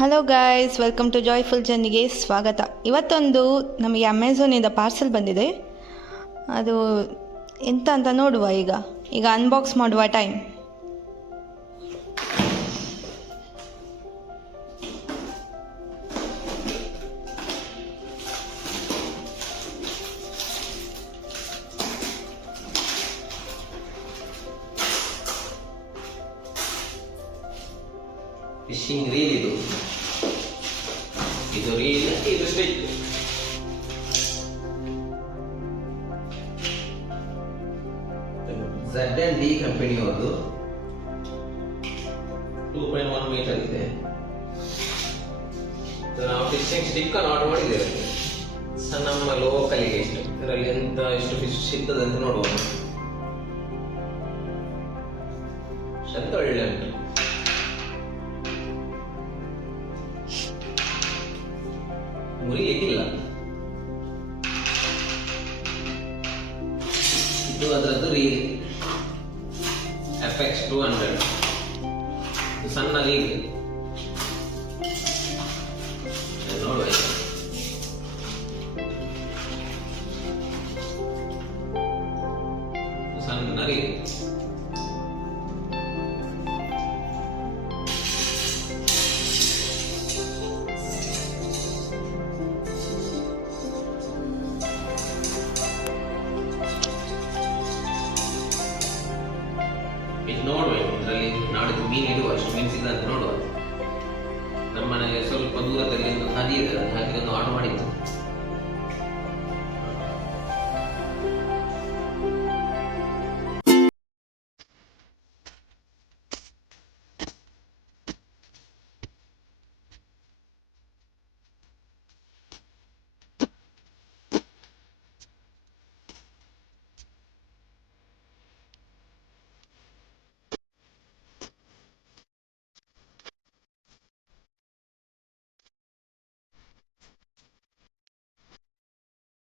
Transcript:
Hello guys, welcome to joyful ಜರ್ನಿಗೆ ಸ್ವಾಗತ. ಇವತ್ತೊಂದು ನಮಗೆ ಅಮೆಝಾನಿಂದ ಪಾರ್ಸೆಲ್ ಬಂದಿದೆ. ಅದು ಎಂತ ಅಂತ ನೋಡುವ. ಈಗ ಅನ್ಬಾಕ್ಸ್ ಮಾಡುವ ಟೈಮ್. ಫಿಶಿಂಗ್ ರೀಲ್ ಇದು ರೀಲ್, ಇದು ಸ್ಟಿಕ್. Z&D ಕಂಪನಿಯವರು 2.1 ಮೀಟರ್ ಇದೆ. ನಾವು ಫಿಶಿಂಗ್ ಸ್ಟಿಕ್ ಅನ್ನು ಆರ್ಡರ್ ಮಾಡಿದ್ದೇವೆ. ನಮ್ಮ ಲೋಕಲಿಗೆ ಇಷ್ಟು, ಇದರಲ್ಲಿ ಎಷ್ಟು ಫಿಶ್ ಸಿಗ್ತದೆ ಅಂತ ನೋಡುವ. ಶಬ್ದ ಒಳ್ಳೆ ಉಂಟು. ಮುರಿಲಿಕ್ಕಿಲ್ಲ. ಇದು ಅದರದ್ದು ರೀಲ್ FX 200, ಸಣ್ಣ ರೀಲ್. ನೋಡುವ, ಸಣ್ಣ ರೀಲ್. ಇದು ನೋಡುವ, ಇದರಲ್ಲಿ ನಾಡಿದ್ದು ಮೀನು ಇಡುವ, ಅಷ್ಟು ಮೀನು ಸಿಗ್ತದೆ ಅಂತ ನೋಡುವ. ನಮ್ಮ ಮನೆಗೆ ಸ್ವಲ್ಪ ದೂರದಲ್ಲಿ ಒಂದು ನದಿ ಇದೆ, ಹಾಗೆ ಒಂದು ಆರ್ಡರ್ ಮಾಡಿದ್ದೆ.